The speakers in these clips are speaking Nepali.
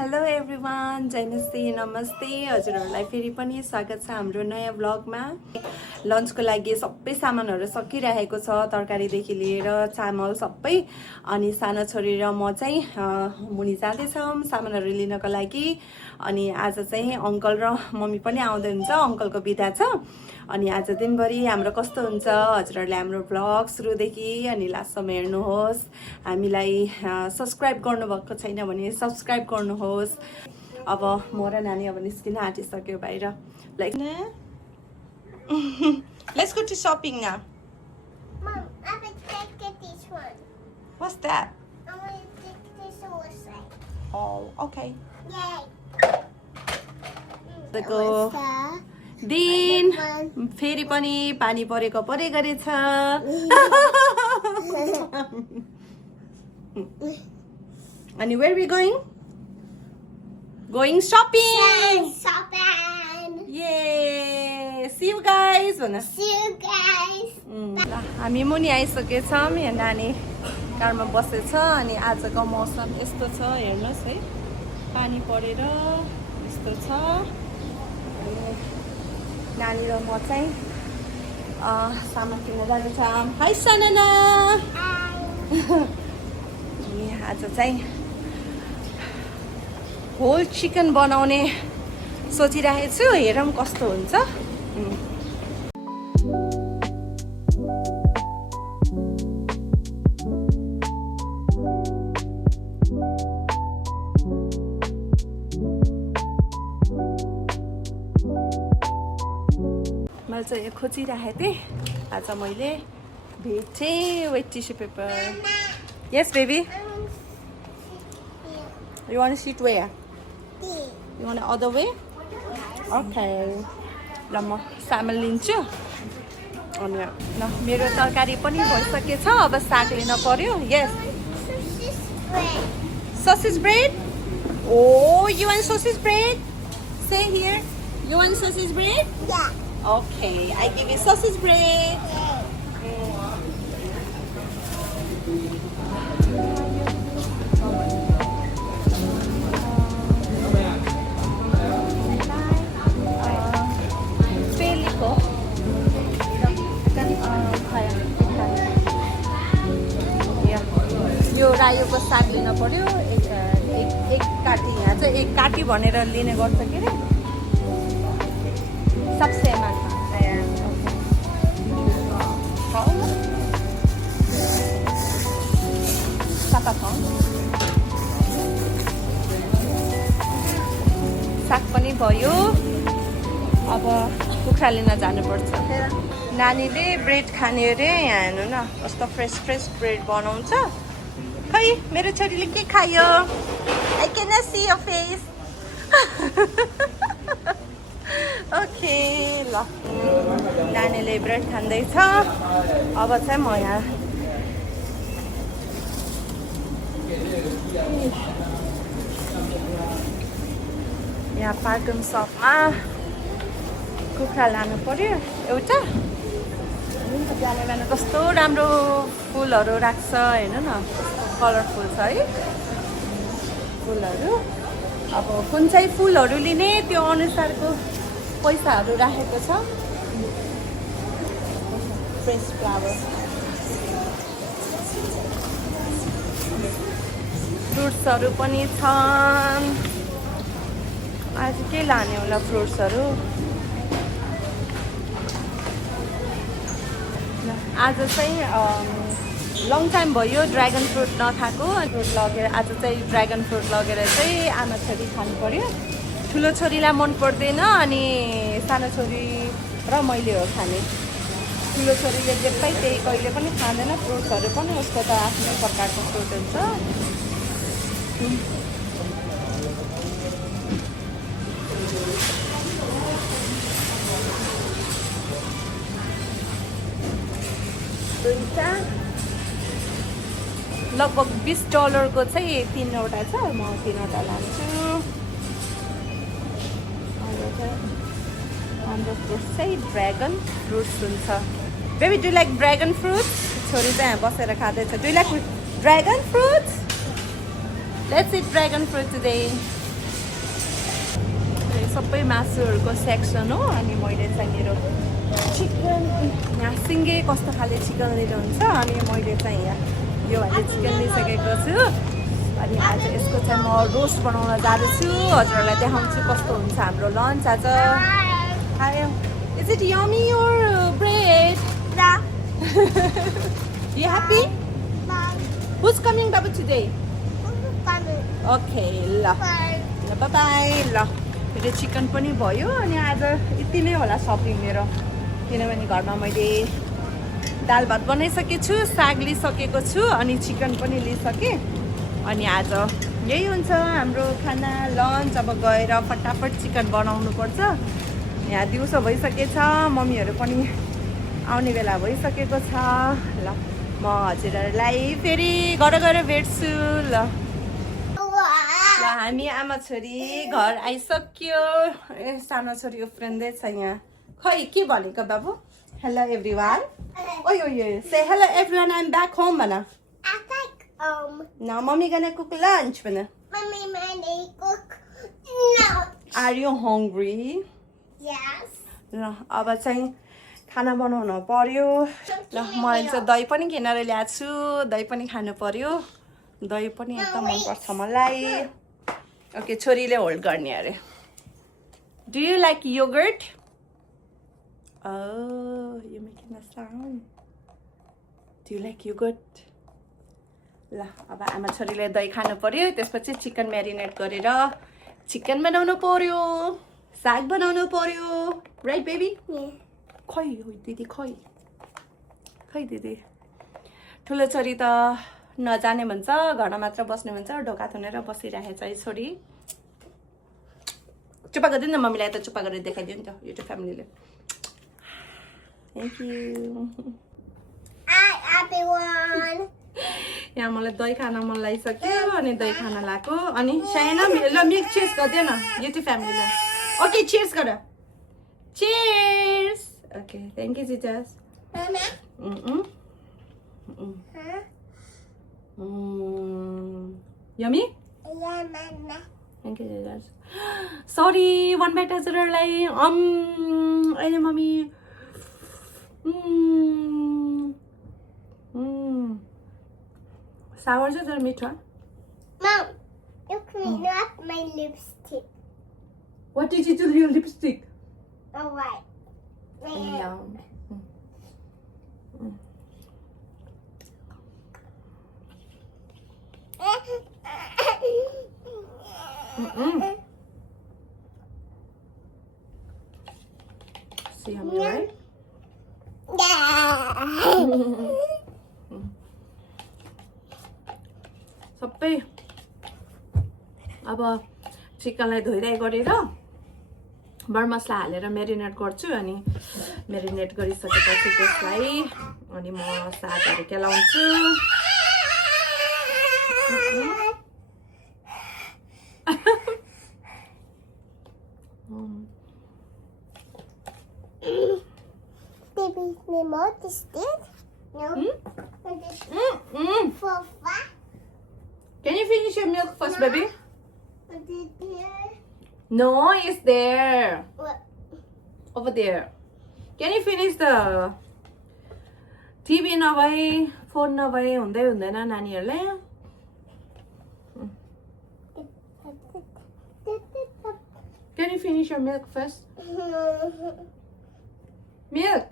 हेलो एभ्रिवान, जय मस्ती, नमस्ते। हजुरहरूलाई फेरि पनि स्वागत छ हाम्रो नयाँ ब्लगमा। लन्चको लागि सबै सामानहरू सकिरहेको छ, तरकारीदेखि लिएर चामल सबै। अनि सानो छोरी र म चाहिँ मुनि जाँदैछौँ सामानहरू लिनको लागि। अनि आज चाहिँ अङ्कल र मम्मी पनि आउँदै हुन्छ, अङ्कलको बिदा छ। अनि आज दिनभरि हाम्रो कस्तो हुन्छ, हजुरहरूले हाम्रो ब्लग सुरुदेखि अनि लास्टसम्म हेर्नुहोस्। हामीलाई सब्सक्राइब गर्नुभएको छैन भने सब्सक्राइब गर्नुहोस्। अब म र नानी अब निस्किन आँटिसक्यो बाहिर। Like Let's go to shopping now. Mom, I would take this one. What's that? I want to take this one. Oh, okay. Yay. Go. दिन फेरि पनि पानी परेको परे गरेछ। अनि where are we going? Going shopping. Shopping. Yay! See you guys. See you guys. ल हामी मुनि आइसकेछौँ। यहाँ नानी कारमा बसेछ। अनि आजको मौसम यस्तो छ, हेर्नुहोस् है, पानी परेर यस्तो छ। नानी र म चाहिँ सामान किन्न जाँदैछौँ। हाई सनाना। आज चाहिँ होल चिकन बनाउने सोचिरहेको छु, हेरौँ कस्तो हुन्छ। मैले चाहिँ यो खोजिरहेको थिएँ, आज मैले भेटेँ wet tissue paper. Yes baby, you want to sit where? You want the other way? Okay. ल म सामान लिन्छु। अनि ल मेरो तरकारी पनि भइसकेछ, अब साग लिन पर्यो। यस, sausage bread. Oh, you want sausage bread? Say here. You want sausage bread? Yeah. Okay, I give you sausage bread. यो रायोको साग लिन पर्यो। एक काटी, यहाँ चाहिँ एक काटी भनेर लिने गर्छ के अरे। सबसे माछा साग पनि भयो। अब कुखुरा लिन जानुपर्छ। नानीले ब्रेड खाने अरे। यहाँ हेर्नु न कस्तो फ्रेस फ्रेस ब्रेड बनाउँछ। खै मेरो छोरीले के खायो? I cannot see your face. Okay, ल नानीले ब्रेड खाँदैछ। अब चाहिँ म यहाँ पार्टन सपमा कुखुरा लानु पर्यो एउटा। बिहान बिहान कस्तो राम्रो फुलहरू राख्छ, हेर्नु न कलरफुल छ है फुलहरू। अब कुन चाहिँ फुलहरू लिने त्यो अनुसारको पैसाहरू राखेको छ। फ्रेस फ्लावर, फ्रुट्सहरू पनि छन्। आज के लाने होला फ्रुट्सहरू? आज चाहिँ लङ टाइम भयो ड्र्यागन फ्रुट नखाएको। फ्रुट लगेर आज चाहिँ ड्र्यागन फ्रुट लगेर चाहिँ आमा छोरी खानु पर्यो। ठुलो छोरीलाई मन पर्दैन, अनि सानो छोरी र मैले हो खाने। ठुलो छोरीले जे पाइ त्यही कहिले पनि खाँदैन फ्रुट्सहरू पनि। उसको त आफ्नै प्रकारको फ्रुट हुन्छ। लगभग $20 को चाहिँ 3वटा छ। म 3वटा लान्छु। हाम्रो फ्रुट्स चाहिँ ड्र्यागन फ्रुट्स हुन्छ। Baby, do like dragon fruits? छोरी चाहिँ यहाँ बसेर खाँदैछ। Do like dragon fruits? Let's eat dragon fruit today. सबै मासुहरूको सेक्सन हो अनि मैले चाहिँ मेरो चिकन यहाँ सिङ्गे कस्तो खाले चिकन लिनुहुन्छ अनि मैले चाहिँ यहाँ यो अहिले चिकन लिइसकेको छु अनि आज यसको चाहिँ म रोस्ट बनाउन जाँदैछु हजुरहरूलाई देखाउँछु कस्तो हुन्छ हाम्रो लन्च आज Is it yummy your bread? Yeah. You happy? Who's coming Babu today? Okay, ल बाई बाई ल मेरो चिकन पनि भयो अनि आज यति नै होला सपिङ मेरो किनभने घरमा मैले दाल भात बनाइसकेको छु साग लिइसकेको छु अनि चिकन पनि लिइसकेँ अनि आज यही हुन्छ हाम्रो खाना लन्च अब गएर फटाफट चिकन बनाउनु पर्छ यहाँ दिउँसो भइसकेछ मम्मीहरू पनि आउने बेला भइसकेको छ ल म हजुरहरूलाई फेरि गएर भेट्छु ल हामी आमा छोरी घर आइसक्यो सानो छोरी उफ्रिँदै छ यहाँ खै के भनेको बाबु हेलो एभ्रिवान ओइ ओइ say hello everyone I am back home भन न मम्मी गना कुक लन्च भन आर यु हङ्ग्री ल अब चाहिँ खाना बनाउनु पर्यो ल मैले चाहिँ दही पनि किनेर ल्याएको छु दही पनि खानु पर्यो दही पनि एकदम मनपर्छ मलाई ओके छोरीले होल्ड गर्ने अरे do you like yogurt you making a sound do you like yogurt ल अब आमा छोरीले दही खानु पर्यो त्यसपछि चिकन म्यारिनेट गरेर चिकन बनाउनु पर्यो साग बनाउनु पर्यो राइट बेबी खै दिदी खै दिदी ठुलो छोरी त नजाने भन्छ घरमा मात्र बस्ने भन्छ ढोका थुनेर बसिरहेछ है छोरी चुप्पा गरिदिनु न मम्मीलाई त चुप्पा गरेर देखाइदियो नि त युट्युब फ्यामिलीले थ्याङ्क यू यहाँ मलाई दही खान मन लागिसक्यो अनि दही खान लाएको अनि साइना ल मिल्क चियर्स गरिदियो न युट्युब फ्यामिलीले ओके चियर्स गर चियर्स ओके थ्याङ्क यू जिजास Yummy? Yeah, Mama. Thank you, Jesus. Sorry, one bite हजुरहरूलाई अहिले मम्मी sour छ तर मिठो Mom, you clean up my lipstick. What did you do to your lipstick? Oh, right. Yeah. See how many right? सबै अब चिकनलाई धोइराई गरेर मरमसला हालेर म्यारिनेट गर्छु अनि म्यारिनेट गरिसकेपछि त्यसलाई अनि म सागहरू केलाउँछु Baby's name what is this? No. Fofa. Can you finish your milk first, baby? What is here? No, it's there. What? Over there. Can you finish the TV नभए फोन नभए हुँदै हुँदैन नानीहरुले Can you finish your milk first? Milk.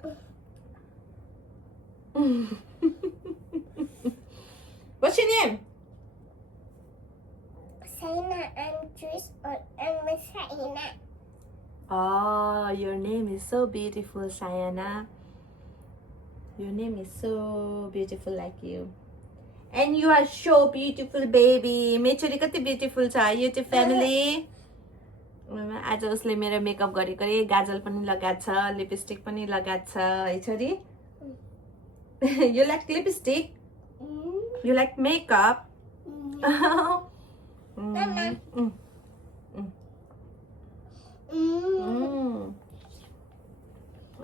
What's your name? Saina and Tris and Miss Saina. Oh, your name is so beautiful, Sayana. Your name is so beautiful like you. And you are so beautiful, baby. Mechori kati beautiful cha YouTube family. आज उसले मेरो मेकअप गरेको रे गाजल पनि लगाएको छ लिपस्टिक पनि लगाएको छ है छोरी You like lipstick? You like makeup?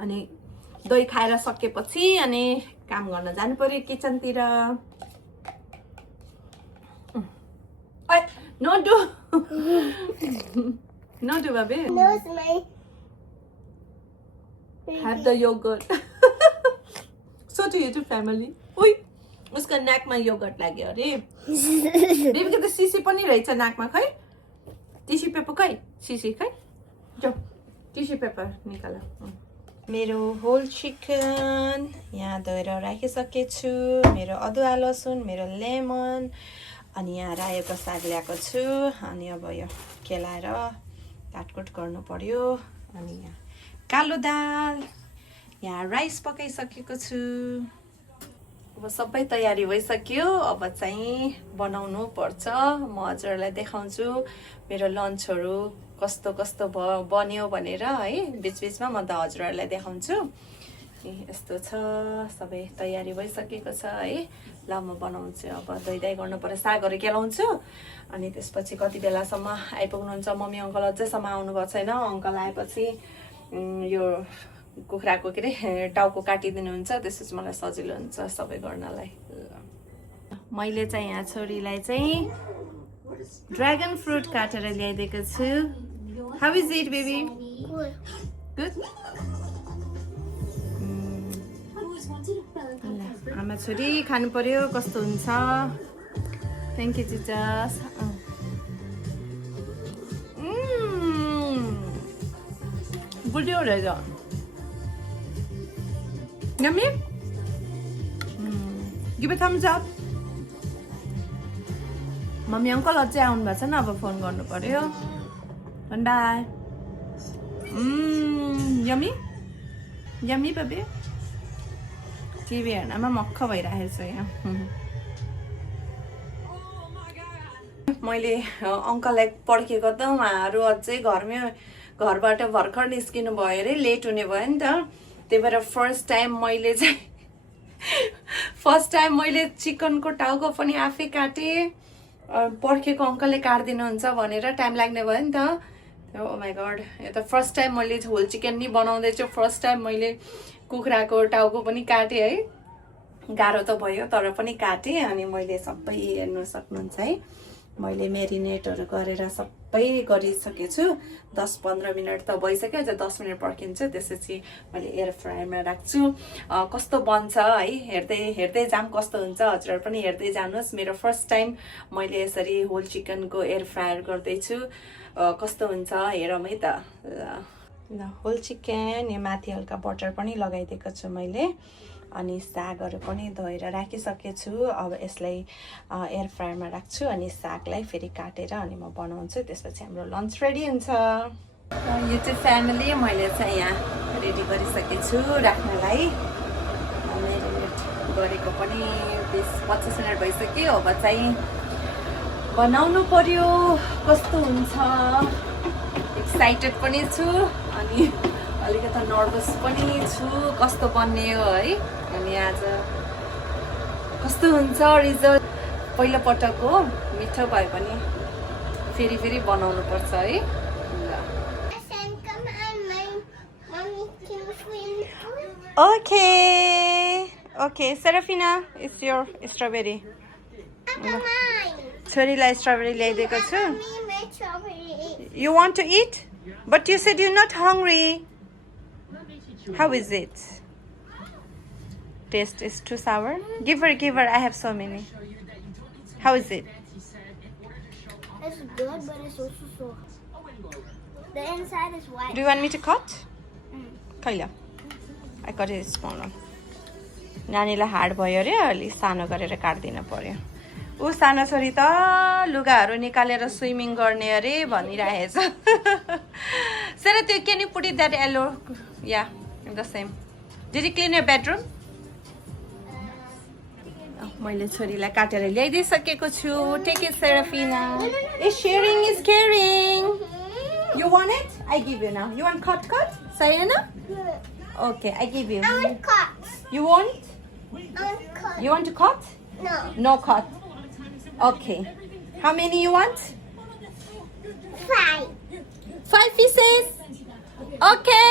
अनि दही खाएर सकेपछि अनि काम गर्न जानु पर्यो किचनतिर नो डु नडु बाबे Nose my. have the yogurt so to YouTube family उइ उसको नाकमा योगर्ट लाग्यो अरे बेबीको त सिसी पनि रहेछ नाकमा खै टिस्यु पेपर खै सिसी खै जो टिस्यु पेपर निकाल मेरो होल चिकन यहाँ धोएर राखिसकेछु मेरो अदुवा लसुन मेरो लेमन अनि यहाँ रायोको साग ल्याएको छु अनि अब यो केलाएर काटकुट गर्नु पर्यो अनि यहाँ कालो दाल यहाँ राइस पकाइसकेको छु अब सबै तयारी भइसक्यो अब चाहिँ बनाउनु पर्छ म हजुरहरूलाई देखाउँछु मेरो लन्चहरू कस्तो कस्तो बन्यो भनेर है बीचबीचमा म त हजुरहरूलाई देखाउँछु यस्तो छ सबै तयारी भइसकेको छ है ल म बनाउँछु अब धोइधाइ गर्नु पर्यो सागहरू केलाउँछु अनि त्यसपछि कति बेलासम्म आइपुग्नुहुन्छ मम्मी अङ्कल अझैसम्म आउनुभएको छैन अङ्कल आएपछि यो कुखुराको के अरे टाउको काटिदिनुहुन्छ त्यसपछि मलाई सजिलो हुन्छ सबै गर्नलाई मैले चाहिँ यहाँ छोरीलाई चाहिँ ड्र्यागन फ्रुट काटेर ल्याइदिएको छु how is it baby good आमा छोरी खानु पर्यो कस्तो हुन्छ थ्याङ्क यू जिजस बुढ्यो रहेछ Yummy? Give a thumbs up. Mummy uncle अझै आउनु भएको छैन अब फोन गर्नु पर्यो by yummy yummy baby TV हेर्नमा मक्ख भइरहेको छ यहाँ मैले अङ्कललाई पर्खेको त उहाँहरू अझै घरबाट भर्खर निस्किनु भयो अरे लेट हुने भयो नि त त्यही भएर फर्स्ट टाइम मैले चिकनको टाउको पनि आफै काटेँ पर्खेको अङ्कलले काटिदिनुहुन्छ भनेर टाइम लाग्ने भयो नि त ओ माई गड यो त फर्स्ट टाइम मैले होल चिकन नि बनाउँदैछु फर्स्ट टाइम मैले कुखुराको टाउको पनि काटेँ है गाह्रो त भयो तर पनि काटेँ अनि मैले सबै हेर्नु सक्नुहुन्छ है मैले मेरिनेटहरू गरेर सबै गरिसकेछु 10-15 मिनट त भइसक्यो अझ 10 मिनट पर्खिन्छु त्यसपछि मैले एयर फ्रायरमा राख्छु कस्तो बन्छ है हेर्दै जाम कस्तो हुन्छ हजुरहरू पनि हेर्दै जानुहोस् मेरो फर्स्ट टाइम मैले यसरी होल चिकनको एयर फ्रायर गर्दैछु कस्तो हुन्छ हेरौँ है त ल होल चिकन यहाँ माथि हल्का बटर पनि लगाइदिएको छु मैले अनि सागहरू पनि धोएर राखिसकेछु अब यसलाई एयर फ्रायरमा राख्छु अनि सागलाई फेरि काटेर अनि म बनाउँछु त्यसपछि हाम्रो लन्च रेडी हुन्छ युट्युब फ्यामिली मैले चाहिँ यहाँ रेडी गरिसकेछु राख्नलाई मेरिनेट गरेको पनि 20-25 मिनट भइसक्यो अब चाहिँ बनाउनु पर्यो कस्तो हुन्छ एक्साइटेड पनि छु अनि अलिकति नर्भस पनि छु कस्तो बन्ने हो है अनि आज कस्तो हुन्छ रिजल्ट पहिलो पटक हो मिठो भए पनि फेरि बनाउनु पर्छ है okay Seraphina it's your strawberry छोरीलाई स्ट्रबेरी ल्याइदिएको छु you want to it but you said you not hungry How is it? Taste is too sour? Give her, I have so many. How is it? It's good, but it's also soft. The inside is white. Do you want me to cut? Kaila. I cut it smaller. नानीलाई हार्ड भयो अरे अलि सानो गरेर काट्दिन पर्यो ऊ सानो छोरी त लुगाहरू निकालेर स्विमिङ गर्ने अरे भनिरहेछ सर त्यो can you put it that yellow? Yeah, the same. Did you clean your bedroom? मैले छोरीलाई काटेर ल्याइदिसकेको छु take it Seraphina is sharing is caring You want it? I give you now. You want cut? Sayana? Okay, I give you. I want cut. You want? I want cut. You want to cut? No. No cut. Okay. How many you want? 5. 5 pieces? Okay.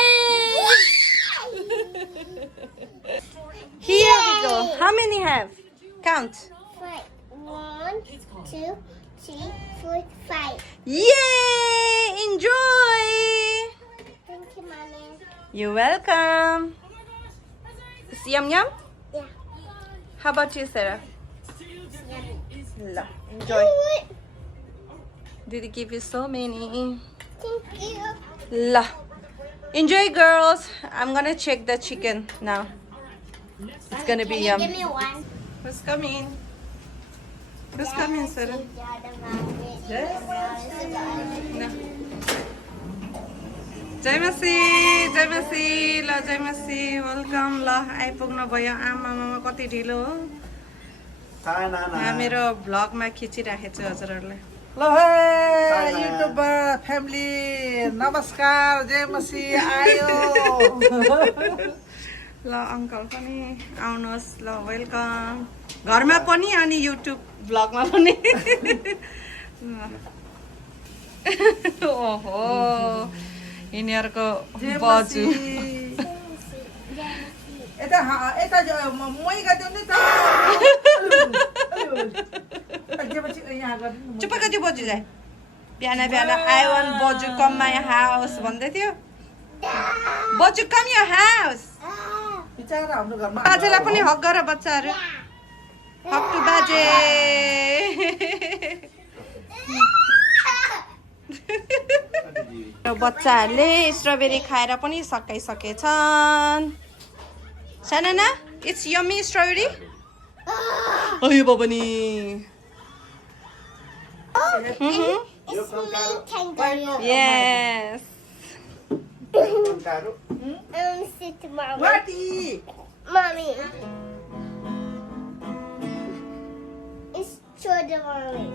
Here we go. How many have? Count. 5. 1, 2, 3, 4, 5. Yay! Enjoy! You're welcome. It's yum yum? Yeah. How about you, Sarah? Yummy. La, enjoy. Did he give you so many? Thank you. La. Enjoy, girls. I'm gonna check the chicken now. It's gonna be Can yum. you give me one? Who's coming? Who's coming, Sarah? No. जयमसी जयमसी ल जयमसी वेलकम ल आइपुग्नु भयो आमामा कति ढिलो हो मेरो भ्लगमा खिचिराखेको छु हजुरहरूलाई ल हे युट्युबर फ्यामिली नमस्कार जयमसी आयो ल अङ्कल पनि आउनुहोस् ल वेलकम घरमा पनि अनि युट्युब भ्लगमा पनि ओहो यिनीहरूको बजु यता यता मै गरिदेऊ नि त जयमसी यहाँ गर्नु चुप कति बजु जाए बिहान बिहान I want baju come my house भन्दै थियो बजु कम यो हाउस बिचारा हाम्रो घरमा बाजेलाई पनि हक गर बच्चाहरू हक टु बाजे बच्चाहरूले स्ट्रबेरी खाएर पनि सकाइसकेछन् साना इट्स यम्मी स्ट्रबेरी अयो बाबा नि It's me, kangaroo. Yes Sit to mommy. वाटी Mommy. It's children mommy.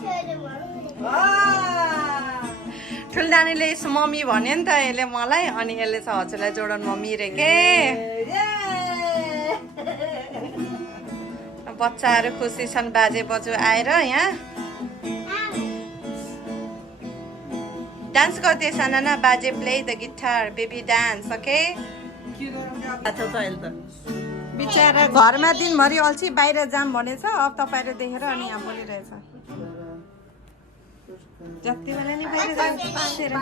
Children mommy. ठुल्दानीले yes mummy भन्यो नि त यसले मलाई अनि यसले चाहिँ हजुरलाई जोडन मम्मी रे के बच्चाहरू खुसी छन् बाजे बजु आएर यहाँ डान्स गर्दै साना बाजे play the guitar baby dance okay अच्छा त अहिले त बिचारा घरमा दिनभरि अल्छी बाहिर जाम भनेछ अब तपाईँहरू देखेर अनि यहाँ बोलिरहेछ जति बेला नि बाहिर जाम पासेर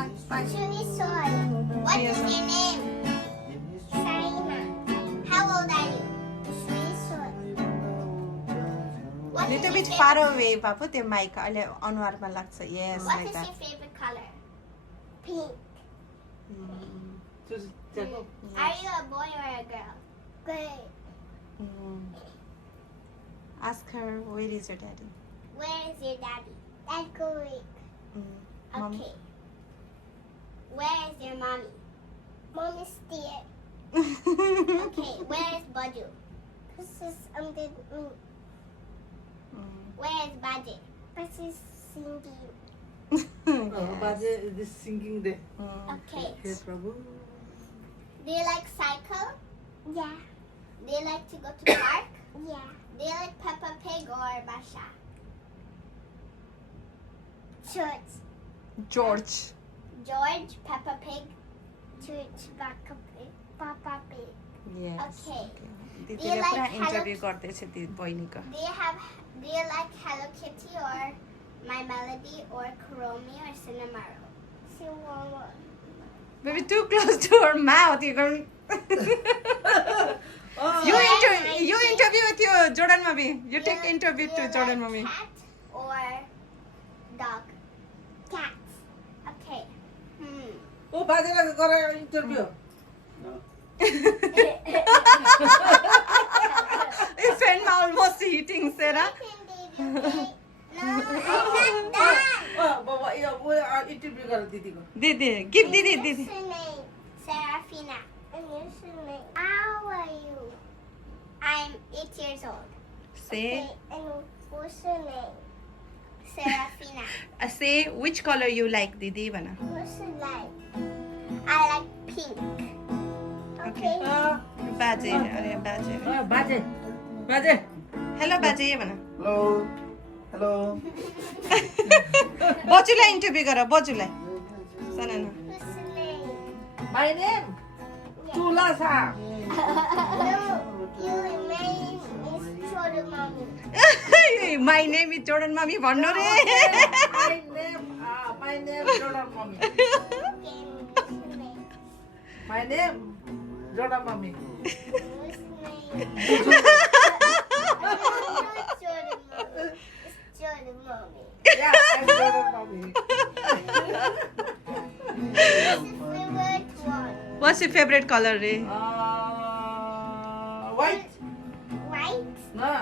Shuni soy. What is your name? Saina. How old are you? Shuni soy. What is little your beet favorite- far away बाबु त्यो माइक अहिले अनुहारमा लाग्छ यस What like is that your favorite color? Pink. Are you a boy or a girl? Girl. Ask her where is your daddy? Where is your daddy? That's correct. Mommy. Okay. Where is your mommy? Mom is there. Okay. Where is Baju? This is under me. Where is Baji? This is singing. बाजे दिस सिङ्गिङ दे Okay. हे प्रभु Do you like cycle? Yeah. Do you like to go to park? Yeah. Do you like Peppa Pig or Basha? Church. George. George, Peppa Pig. Church, Peppa Pig. Yes. Okay. दिदीले like पुरा Hello इन्टरभ्यू गर्दैछ दिदी बहिनीको Do you like Hello Kitty or My Melody or Kuromi or Cinnamaro? Cinnamaro. Maybe too close to her mouth. You're going. You interview with your Jordan mommy. You take interview Do to you Jordan like mommy. Cat or dog? Cat. Okay. ओ बाजेलाई गरे interview His friend almost eating Sarah. No, I'm not done. बाबा यो इन्टरभ्यू गर दिदीको Didi, give Didi, Didi. What's your name? Serafina. And what's your name? How are you? I'm 8 years old. Say, And what's your name? Serafina. say which color you like, Didi, Vana. What's your like? I like pink. Okay. Baje, अरे बाजे. बाजे बाजे Hello, बाजे, Vana. हेलो हेलो बजुलाई इन्टरभ्यू गर बजुलाई. Sana na. What's your name? My name Tulasa No, your name is Chodu Mommy. My name is Jordan Mommy भन्नु रे. My name My name Jordan mommy. My name Jordan mommy. Jordan mommy. Yeah, I'm Jordan mommy. What's your favorite color, Ray? White. White? No.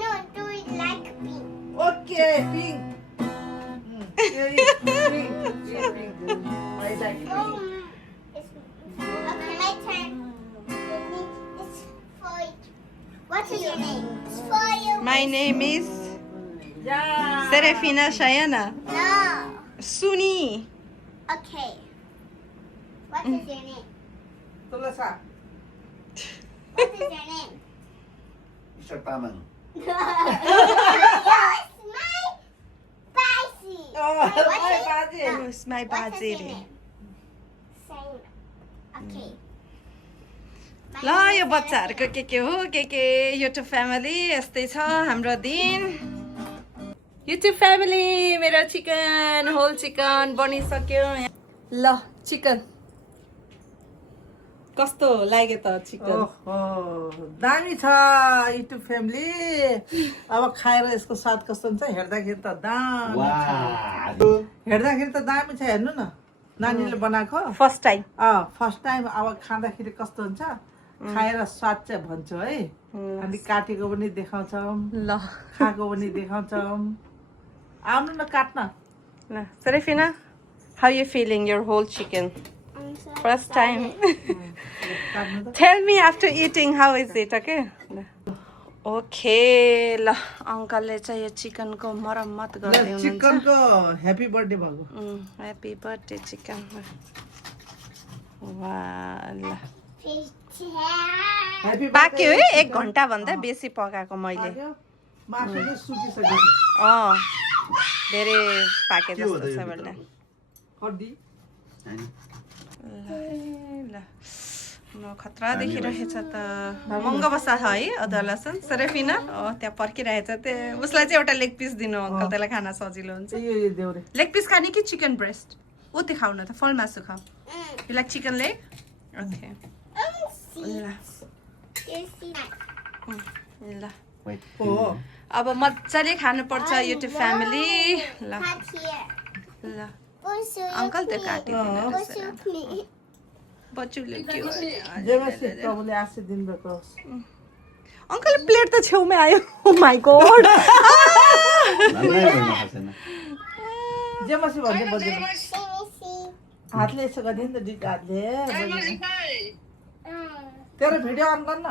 No, do it like pink. Okay, pink. Pink. I like pink. Okay, my turn. It's for you. What is your name? It's for you. My name is Yeah. Serafina Shayana. No. Suni. Okay. What is your name? Tulasa. What is your name? Mr. Tamang. No, it's my spicy. Oh, What's my it? body. No. It's my What is your body. name? Say okay. ल यो बच्चाहरूको के हो के युट्युब फ्यामिली यस्तै छ हाम्रो दिन युट्युब फ्यामिली मेरो चिकन होल चिकन बनिसक्यो ल चिकन कस्तो लाग्यो त चिकन ओहो दामी छ युट्युब फ्यामिली अब खाएर यसको स्वाद कस्तो हुन्छ हेर्दाखेरि त दामी छ हेर्दाखेरि त दामी छ हेर्नु न नानीले बनाएको फर्स्ट टाइम फर्स्ट टाइम अब खाँदाखेरि कस्तो हुन्छ खाएर स्वाद चाहिँ भन्छु है अनि काटेको पनि देखाउँछौँ ल खाएको पनि देखाउँछौँ आउनु न काट्न ल Serafina, how you feeling your whole chicken? I'm so First time. काट्नु त Tell me after eating how is it, okay? Okay, ल अङ्कलले चाहिँ यो चिकनको मरम्मत गर्दै हुनुहुन्छ चिकनको ह्याप्पी बर्थडे भएको ह्याप्पी बर्थडे चिकन वाह ल ह्याप्पी पाक्यो है 1 घन्टा भन्दा बेसी पकाएको मैले मासु चाहिँ सुकिसक्यो धेरै पाके जस्तो छ भने हड्डी ल न खतरा देखिरहेछ त महँगो बस्दा छ है अदुवा लसुन Serafina त्यहाँ पर्खिरहेछ त्यो उसलाई चाहिँ एउटा लेग पिस दिनु अङ्कल त्यसलाई खान सजिलो हुन्छ यो देउरे लेग पिस खाने कि चिकन ब्रेस्ट उति खाऊ न त फल मासु खाऊ you like chicken leg okay ल हो अब मजाले खानुपर्छ युट्युब फ्यामिली ल ल अङ्कल त्यो काटिदिनु बच्चुले के जेमासी प्रभुले आशीष दिनुभएको होस् अङ्कल प्लेट त छेउमै आयो ओ माई गॉड जेमासी भन्दै बजेन हातले यसो गरिदिनु त दुईटा हातले तेरो भिडियो अन गर्न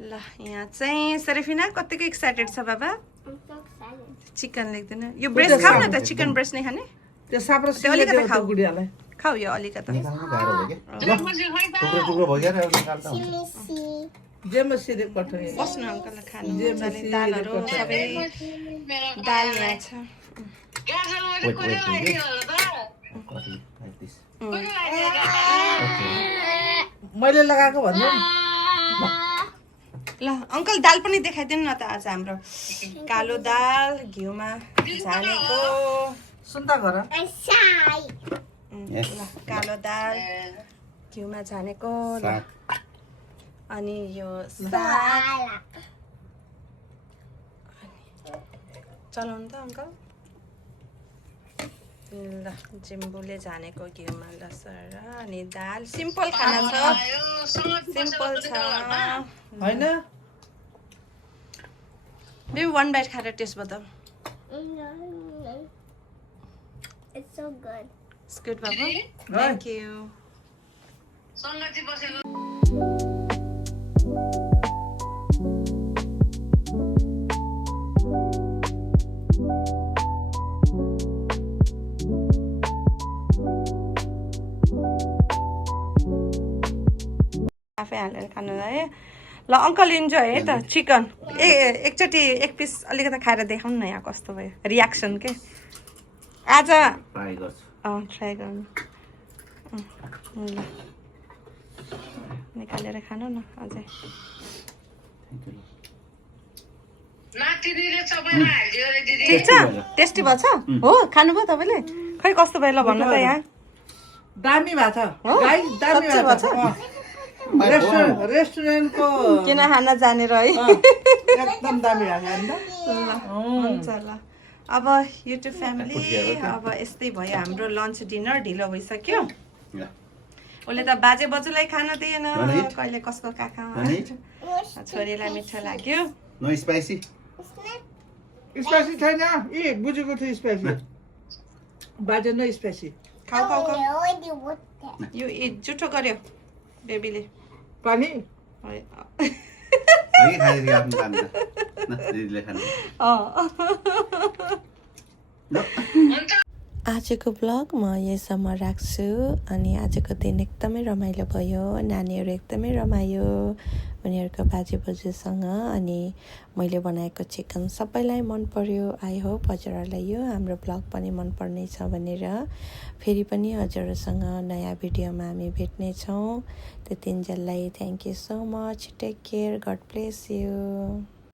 ल यहाँ चाहिँ Serafina कतिको एक्साइटेड छ बाबा चिकन लेख्दैन यो ब्रेस्ट खाऊ न त चिकन ब्रेस्ट नै खाने त्यो साप्रो त्यो अलिकति खाऊ गुडियालाई खाऊ यो अलिकति जेमासीले पठाए बस्नु अङ्कललाई खानु मजाले दालहरू सबै दाल यहाँ छ मैले लगाएको भन्नु ल अङ्कल दाल पनि देखाइदिनु न त आज हाम्रो कालो दाल घिउमा झानेको सुन्दा घर ल कालो दाल घिउमा झानेको ल अनि यो साग चलाउनु त अङ्कल ल जिम्बुले झानेको घिउमा लसर अनि दाल सिम्पल खाना छ सिम्पल छ होइन बेबी 1 बाइट खाएर टेस्ट बताऊ It's so good. It's good, Baba. Thank you. आफै हालेर खानुलाई है ल अङ्कल इन्जोय है त चिकन एकचोटि 1 पिस अलिकति खाएर देखाउनु न यहाँ कस्तो भयो रियाक्सन के आज ट्राई गर्नु ल निकालेर खानु न अझै ठिक छ टेस्टी भएछ हो खानुभयो तपाईँले खै कस्तो भयो ल भन्नु त यहाँ दामी भएको छ हो? गाई दामी साँच्चै भएको छ रेस्टुरेन्टको किन खान जानेर है एकदम दामी भएको छ नि हुन्छ ल अब युट्युब फ्यामिली अब यस्तै भयो हाम्रो लन्च डिनर ढिलो भइसक्यो उसले त बाजे बजूलाई खान दिएन कहिले कसको काका छोरीलाई मिठो लाग्यो No spicy? स्पाइसी छैन ए बुझेको थियो स्पाइसी बाजे न स्पाइसी खाऊ खाऊ खाऊ already worked that. यो जुठो गर्यो बेबीले पानी अघि खाइदिएको आफ्नो काम त न दिदीले खानु आजको ब्लग म यहीसम्म राख्छु अनि आजको दिन एकदमै रमाइलो भयो नानीहरू एकदमै रमायो उनीहरूको बाजे बोजूसँग अनि मैले बनाएको चिकन सबैलाई मन पर्यो आई होप हजुरहरूलाई यो हाम्रो ब्लग पनि मन पर्नेछ भनेर फेरि पनि हजुरहरूसँग नयाँ भिडियोमा हामी भेट्नेछौँ त्यतिन्जेललाई thank you so much take care God bless you